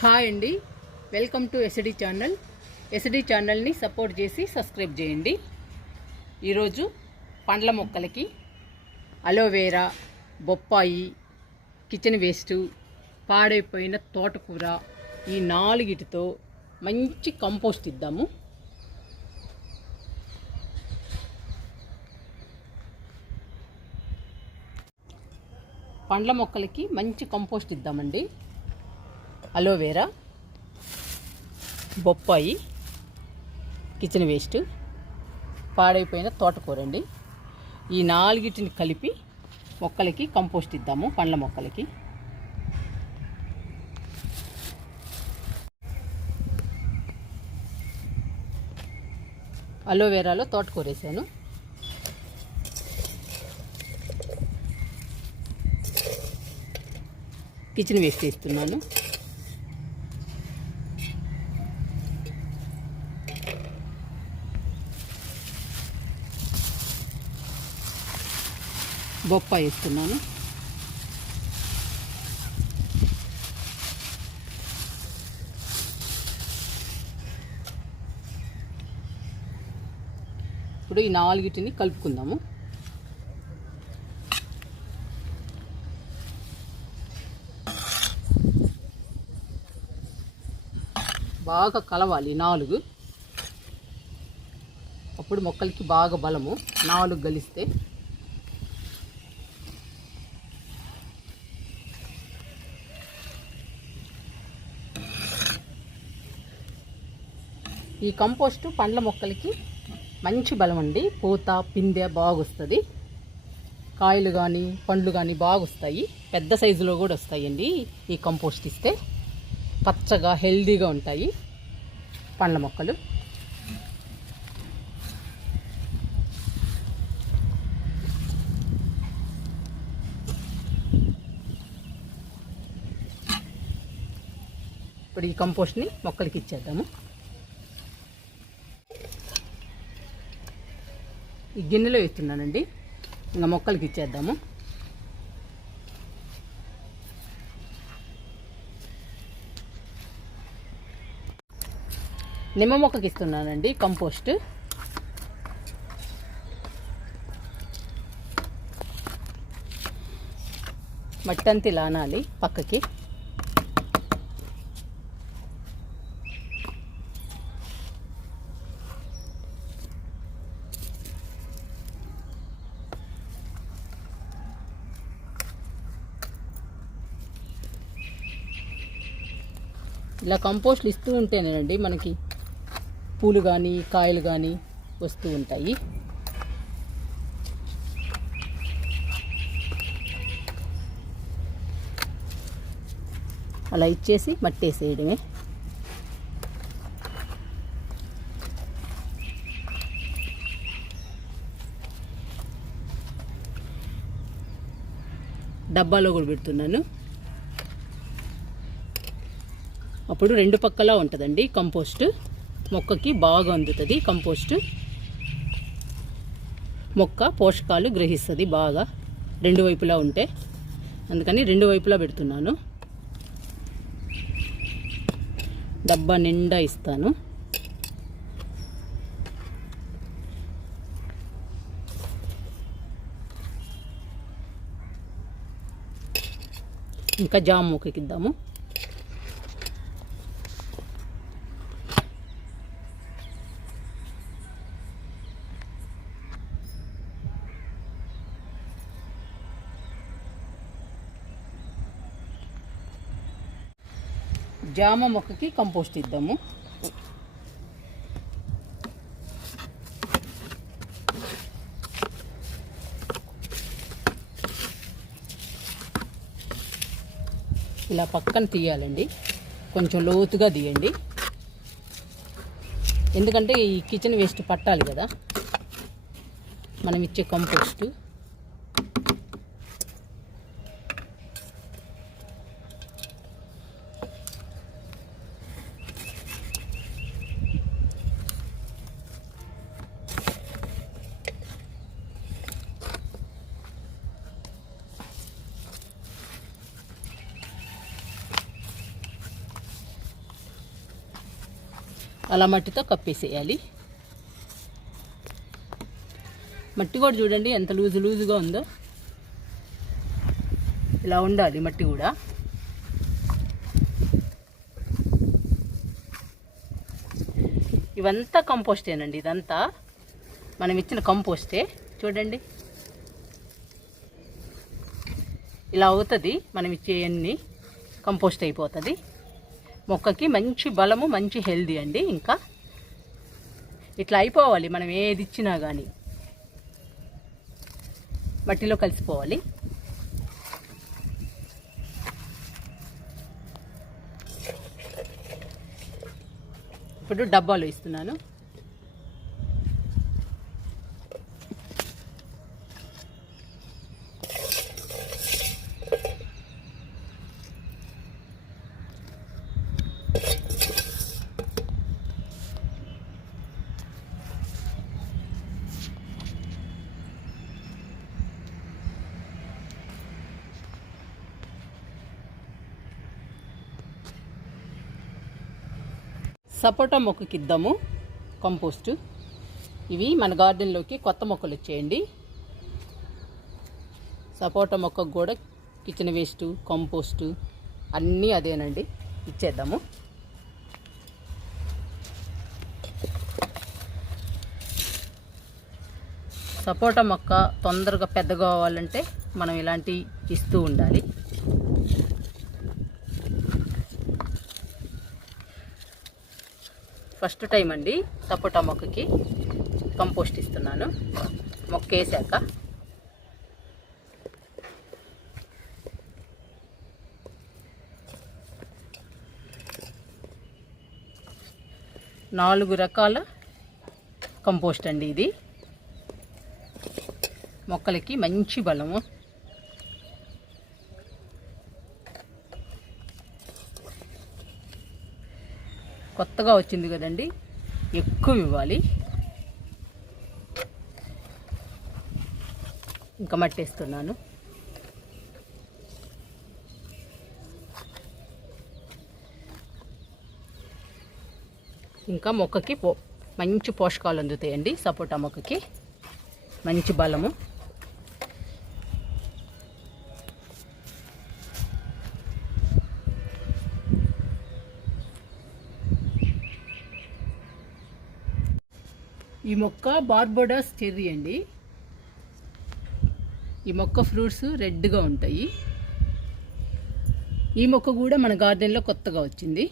Hi అండి, welcome to SD channel. SD ఛానల్ని support చేసి సబ్స్క్రైబ్ చేయండి. ఈరోజు పండ్ల మొక్కలకి అలోవేరా, బొప్పాయి, కిచెన్ వేస్టు, పాడైపోయిన తోటకూర ఈ నాలుగిటితో మంచి కంపోస్ట్ ఇద్దాము. పండ్ల మొక్కలకి మంచి కంపోస్ట్ ఇద్దామండి. అలోవేరా, బొప్పాయి, కిచెన్ వేస్ట్, పాడైపోయిన తోటకూర అండి. ఈ నాలుగిటిని కలిపి మొక్కలకి కంపోస్ట్ ఇద్దాము. పండ్ల మొక్కలకి అలోవేరాలో తోటకూర వేసాను. కిచెన్ వేస్ట్ వేస్తున్నాను. బొప్పాయి వేస్తున్నాను. ఇప్పుడు ఈ నాలుగిటిని కలుపుకుందాము. బాగా కలవాలి నాలుగు. అప్పుడు మొక్కలకి బాగా బలము. నాలుగు కలిస్తే ఈ కంపోస్టు పండ్ల మొక్కలకి మంచి బలం అండి. పూత పిందె బాగా వస్తుంది. కాయలు కానీ పండ్లు కానీ బాగా వస్తాయి. పెద్ద సైజులో కూడా వస్తాయండి. ఈ కంపోస్ట్ ఇస్తే పచ్చగా హెల్దీగా ఉంటాయి పండ్ల మొక్కలు. ఇప్పుడు ఈ కంపోస్ట్ని మొక్కలకి ఇచ్చేద్దాము. ఈ గిన్నెలో వేస్తున్నానండి. ఇంకా మొక్కలకి ఇచ్చేద్దాము. నిమ్మ మొక్కకి ఇస్తున్నానండి కంపోస్ట్. మట్టి అంతా ఇలా అనాలి పక్కకి. ఇలా కంపోస్ట్లు ఇస్తూ ఉంటేనేనండి మనకి పూలు కానీ కాయలు కానీ వస్తూ ఉంటాయి. అలా ఇచ్చేసి మట్టి వేసేయడమే. డబ్బాలో కూడా పెడుతున్నాను. అప్పుడు రెండు పక్కలా ఉంటుందండి కంపోస్ట్. మొక్కకి బాగా అందుతుంది కంపోస్ట్. మొక్క పోషకాలు గ్రహిస్తుంది బాగా రెండు వైపులా ఉంటే. అందుకని రెండు వైపులా పెడుతున్నాను. డబ్బా నిండా ఇస్తాను. ఇంకా జామ మొక్కకి ఇద్దాము. జామ మొక్కకి కంపోస్ట్ ఇద్దాము. ఇలా పక్కన తీయాలండి. కొంచెం లోతుగా తీయండి. ఎందుకంటే ఈ కిచెన్ వేస్ట్ పట్టాలి కదా మనం ఇచ్చే కంపోస్టు. అలా మట్టితో కప్పేసేయాలి. మట్టి కూడా చూడండి ఎంత లూజుగా ఉందో. ఇలా ఉండాలి మట్టి కూడా. ఇవంతా కంపోస్టేనండి. ఇదంతా మనం ఇచ్చిన కంపోస్టే. చూడండి ఇలా అవుతుంది. మనం ఇచ్చేవన్నీ కంపోస్ట్ అయిపోతుంది. మొక్కకి మంచి బలము, మంచి హెల్దీ అండి. ఇంకా ఇట్లా అయిపోవాలి. మనం ఏది ఇచ్చినా కానీ మట్టిలో కలిసిపోవాలి. ఇప్పుడు డబ్బాలు ఇస్తున్నాను. సపోటా మొక్కకి ఇద్దాము కంపోస్టు. ఇవి మన గార్డెన్లోకి కొత్త మొక్కలు వచ్చేయండి. సపోటా మొక్కకు కూడా కిచెన్ వేస్టు, కంపోస్టు అన్నీ అదేనండి. ఇచ్చేద్దాము. సపోటా మొక్క తొందరగా పెద్దగా అవ్వాలంటే మనం ఇలాంటివి ఇస్తూ ఉండాలి. ఫస్ట్ టైం అండి సపోటా మొక్కకి కంపోస్ట్ ఇస్తున్నాను. మొక్క వేసాక నాలుగు రకాల కంపోస్ట్ అండి ఇది. మొక్కలకి మంచి బలము. కొత్తగా వచ్చింది కదండి, ఎక్కువ ఇవ్వాలి. ఇంకా మట్టేస్తున్నాను. ఇంకా మొక్కకి మంచి పోషకాలు అందుతాయండి. సపోటా మొక్కకి మంచి బలము. ఈ మొక్క బార్బడోస్ చెర్రీ అండి. ఈ మొక్క ఫ్రూట్స్ రెడ్గా ఉంటాయి. ఈ మొక్క కూడా మన గార్డెన్లో కొత్తగా వచ్చింది.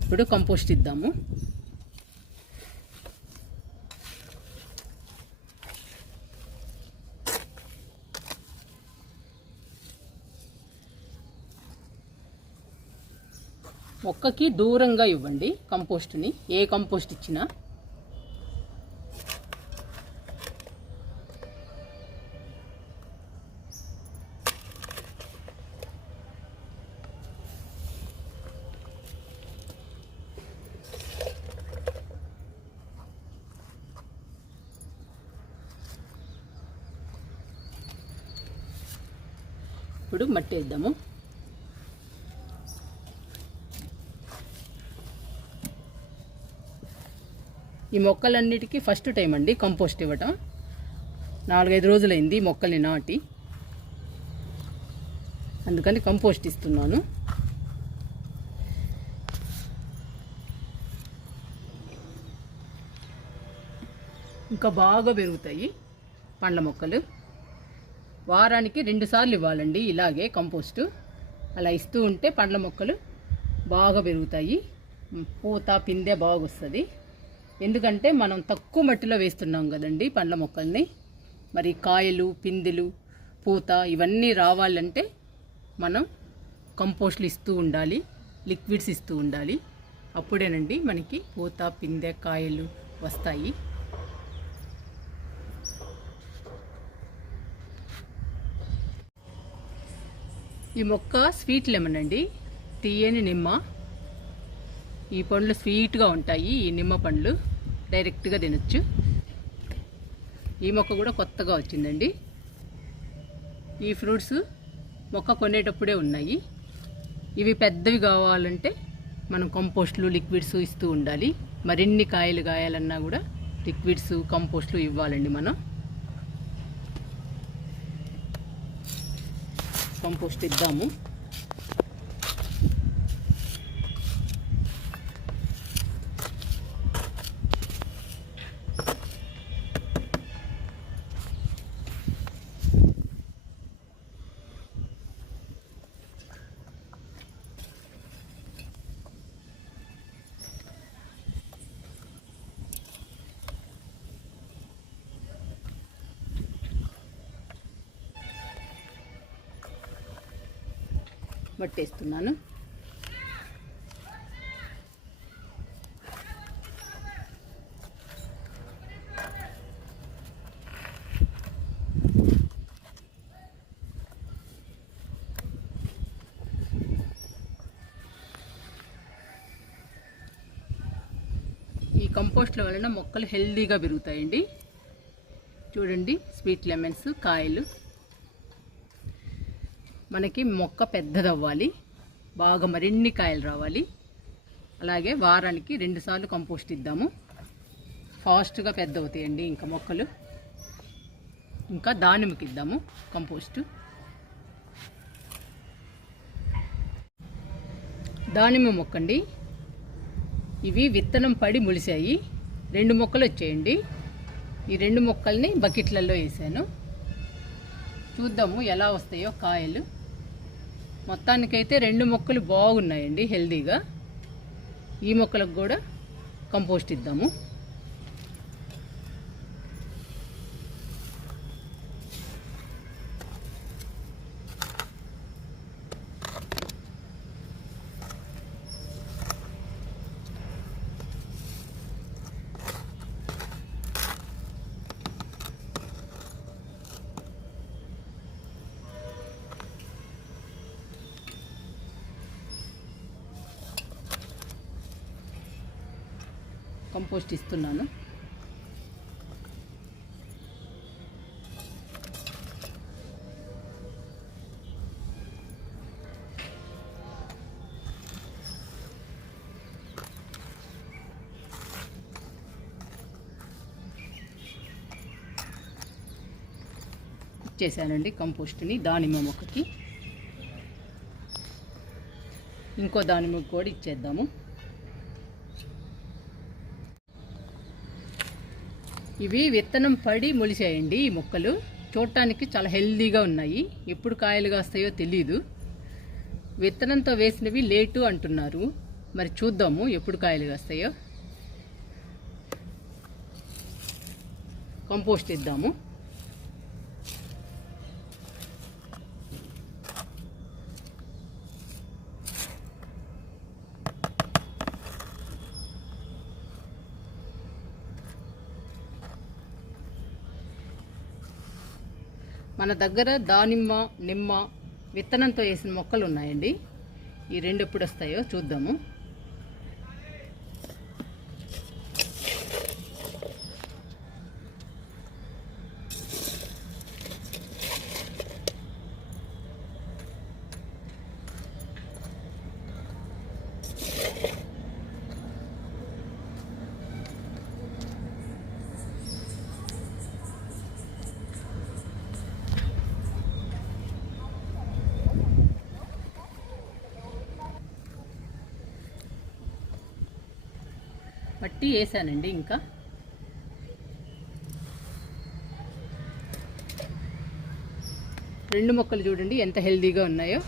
ఇప్పుడు కంపోస్ట్ ఇద్దాము. మొక్కకి దూరంగా ఇవ్వండి కంపోస్ట్ని. ఏ కంపోస్ట్ ఇచ్చినా ఇప్పుడు మట్టి వేద్దాము. ఈ మొక్కలన్నిటికీ ఫస్ట్ టైం అండి కంపోస్ట్ ఇవ్వటం. 4-5 రోజులైంది మొక్కల్ని నాటి, అందుకని కంపోస్ట్ ఇస్తున్నాను. ఇంకా బాగా పెరుగుతాయి పండ్ల మొక్కలు. వారానికి 2 సార్లు ఇవ్వాలండి ఇలాగే కంపోస్టు. అలా ఇస్తూ ఉంటే పండ్ల మొక్కలు బాగా పెరుగుతాయి. పూత పిందె బాగా వస్తుంది. ఎందుకంటే మనం తక్కువ మట్టిలో వేస్తున్నాం కదండి పండ్ల మొక్కల్ని. మరి కాయలు, పిందెలు, పూత ఇవన్నీ రావాలంటే మనం కంపోస్ట్లు ఇస్తూ ఉండాలి, లిక్విడ్స్ ఇస్తూ ఉండాలి. అప్పుడేనండి మనకి పూత, పిందె, కాయలు వస్తాయి. ఈ మొక్క స్వీట్ లెమన్ అండి, తీయని నిమ్మ. ఈ పండ్లు స్వీట్గా ఉంటాయి. ఈ నిమ్మ పండ్లు డైరెక్ట్గా తినొచ్చు. ఈ మొక్క కూడా కొత్తగా వచ్చిందండి. ఈ ఫ్రూట్స్ మొక్క కొనేటప్పుడే ఉన్నాయి. ఇవి పెద్దవి కావాలంటే మనం కంపోస్ట్లు లిక్విడ్స్ ఇస్తూ ఉండాలి. మరిన్ని కాయలు కాయాలన్నా కూడా లిక్విడ్స్ కంపోస్ట్లు ఇవ్వాలండి. మనం కంపోస్ట్ ఇద్దాము. పట్టేస్తున్నాను. ఈ కంపోస్ట్ల వలన మొక్కలు హెల్దీగా పెరుగుతాయండి. చూడండి, స్వీట్ లెమన్స్ కాయలు. మనకి మొక్క పెద్దదవ్వాలి, బాగా మరిన్ని కాయలు రావాలి. అలాగే వారానికి 2 సార్లు కంపోస్ట్ ఇద్దాము. ఫాస్ట్గా పెద్ద అవుతాయండి ఇంకా మొక్కలు. ఇంకా దానిమ్మకి ఇద్దాము కంపోస్టు. దానిమ్మ మొక్కండి. ఇవి విత్తనం పడి ములిసాయి. 2 మొక్కలు వచ్చాయండి. ఈ 2 మొక్కల్ని బకెట్లలో వేసాను. చూద్దాము ఎలా వస్తాయో కాయలు. మొత్తానికైతే 2 మొక్కలు బాగున్నాయండి, హెల్దీగా. ఈ మొక్కలకు కూడా కంపోస్ట్ ఇద్దాము. కంపోస్ట్ ఇస్తున్నాను. ఇచ్చేసానండి కంపోస్ట్ని దానిమ్మ మొక్కకి. ఇంకో దానిమ్మకి కూడా ఇచ్చేద్దాము. ఇవి విత్తనం పడి మొలిచాయండి. ఈ మొక్కలు చూడటానికి చాలా హెల్దీగా ఉన్నాయి. ఎప్పుడు కాయలు కాస్తాయో తెలీదు. విత్తనంతో వేసినవి లేటు అంటున్నారు. మరి చూద్దాము ఎప్పుడు కాయలు కాస్తాయో. కంపోస్ట్ ఇద్దాము. మన దగ్గర దానిమ్మ, నిమ్మ విత్తనంతో వేసిన మొక్కలు ఉన్నాయండి. ఈ 2 ఎప్పుడు వస్తాయో చూద్దాము. మట్టి వేసానండి. ఇంకా రెండు మొక్కలు చూడండి ఎంత హెల్దీగా ఉన్నాయో.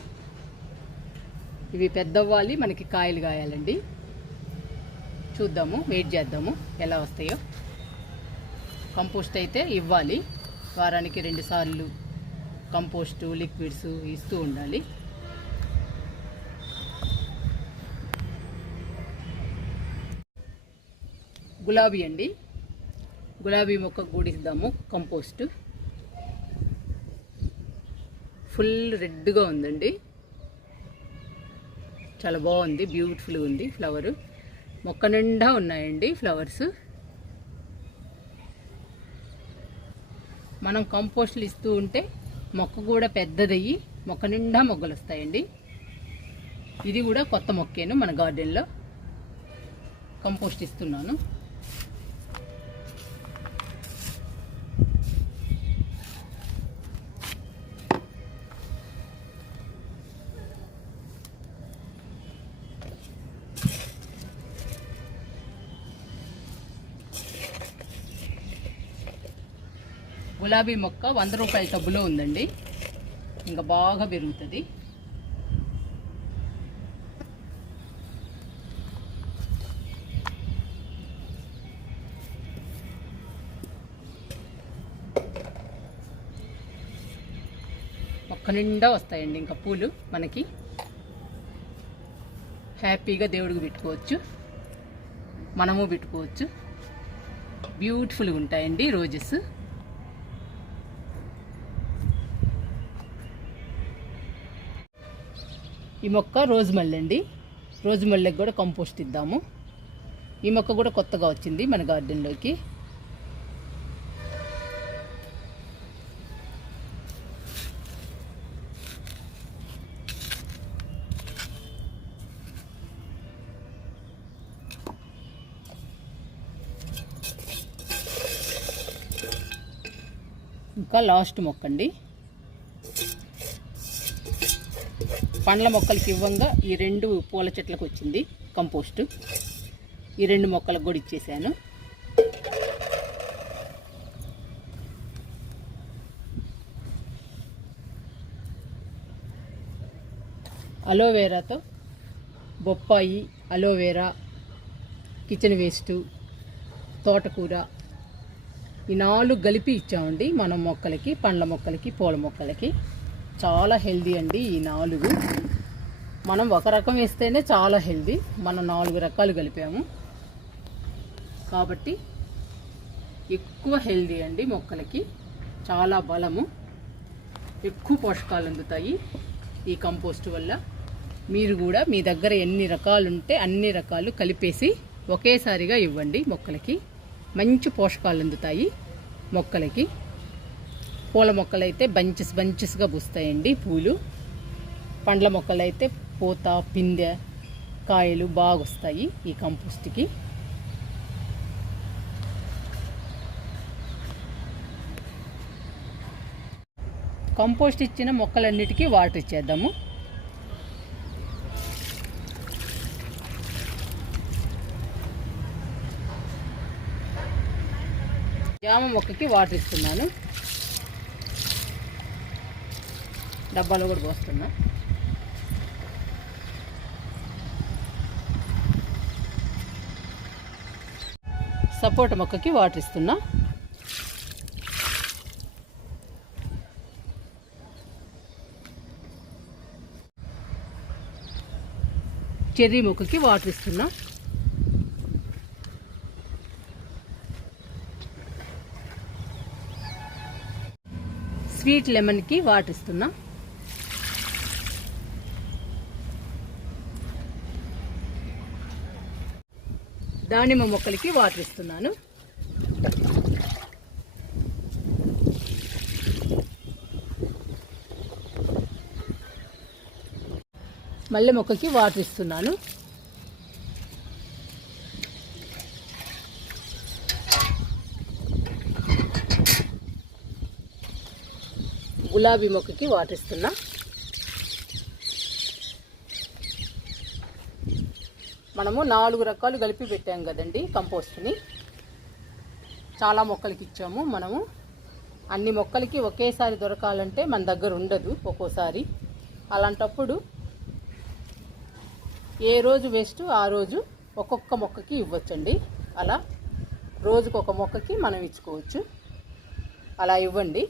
ఇవి పెద్దవ్వాలి, మనకి కాయలు కాయాలండి. చూద్దాము, వెయిట్ చేద్దాము ఎలా వస్తాయో. కంపోస్ట్ అయితే ఇవ్వాలి. వారానికి 2 సార్లు కంపోస్టు లిక్విడ్స్ ఇస్తూ ఉండాలి. గులాబీ అండి, గులాబీ మొక్క కూడిద్దాము కంపోస్ట్. ఫుల్ రెడ్గా ఉందండి, చాలా బాగుంది, బ్యూటిఫుల్గా ఉంది. ఫ్లవరు మొక్క నిండా ఉన్నాయండి ఫ్లవర్స్. మనం కంపోస్ట్లు ఇస్తూ ఉంటే మొక్క కూడా పెద్దదయ్యి మొక్క నిండా మొగ్గలు వస్తాయండి. ఇది కూడా కొత్త మొక్కేను, మన గార్డెన్లో కంపోస్ట్ ఇస్తున్నాను. గులాబీ మొక్క 100 రూపాయల టబ్బులో ఉందండి, ఇంకా బాగా పెరుగుతుంది. మొక్క నిండా వస్తాయండి ఇంకా పూలు. మనకి హ్యాపీగా దేవుడికి పెట్టుకోవచ్చు, మనము పెట్టుకోవచ్చు. బ్యూటిఫుల్గా ఉంటాయండి రోజెస్. ఈ మొక్క రోజు మల్లె అండి, రోజు మల్లెకి కూడా కంపోస్ట్ ఇద్దాము. ఈ మొక్క కూడా కొత్తగా వచ్చింది మన గార్డెన్లోకి. ఇంకా లాస్ట్ మొక్క అండి, పండ్ల మొక్కలకి ఇవ్వంగా ఈ 2 పూల చెట్లకు వచ్చింది కంపోస్టు. ఈ 2 మొక్కలకు కూడా ఇచ్చేసాను. అలోవేరాతో బొప్పాయి, అలోవేరా, కిచెన్ వేస్టు, తోటకూర, ఈ 4 కలిపి ఇచ్చామండి మనం మొక్కలకి, పండ్ల మొక్కలకి, పూల మొక్కలకి. చాలా హెల్దీ అండి ఈ 4. మనం ఒక రకం వేస్తేనే చాలా హెల్దీ, మనం 4 రకాలు కలిపాము కాబట్టి ఎక్కువ హెల్దీ అండి మొక్కలకి. చాలా బలము, ఎక్కువ పోషకాలు అందుతాయి ఈ కంపోస్ట్ వల్ల. మీరు కూడా మీ దగ్గర ఎన్ని రకాలు ఉంటే అన్ని రకాలు కలిపేసి ఒకేసారిగా ఇవ్వండి మొక్కలకి. మంచి పోషకాలు అందుతాయి మొక్కలకి. పూల మొక్కలైతే బంచెస్గా పూస్తాయండి పూలు. పండ్ల మొక్కలైతే పూత, పిందె, కాయలు బాగా వస్తాయి ఈ కంపోస్ట్కి. కంపోస్ట్ ఇచ్చిన మొక్కలన్నిటికీ వాటర్ ఇచ్చేద్దాము. జామ మొక్కకి వాటర్ ఇస్తున్నాను, డబ్బాలో కూడా పోస్తున్నా. సపోటా మొక్కకి వాటర్ ఇస్తున్నా. చెర్రీ మొక్కకి వాటర్ ఇస్తున్నా. స్వీట్ లెమన్కి వాటర్ ఇస్తున్నా. దానిమ్మ మొక్కలకి వాటర్ ఇస్తున్నాను. మల్లె మొక్కకి వాటర్ ఇస్తున్నాను. గులాబీ మొక్కకి వాటర్ ఇస్తున్నా. మనము 4 రకాలు కలిపి పెట్టాం కదండి కంపోస్ట్ని. చాలా మొక్కలకి ఇచ్చాము మనము. అన్ని మొక్కలకి ఒకేసారి దొరకాలంటే మన దగ్గర ఉండదు ఒక్కోసారి. అలాంటప్పుడు ఏ రోజు వేస్ట్ ఆ రోజు ఒక్కొక్క మొక్కకి ఇవ్వచ్చండి. అలా రోజుకొక మొక్కకి మనం ఇచ్చుకోవచ్చు. అలా ఇవ్వండి.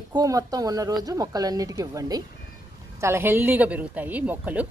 ఎక్కువ మొత్తం ఉన్న రోజు మొక్కలన్నిటికీ ఇవ్వండి. చాలా హెల్దీగా పెరుగుతాయి మొక్కలు.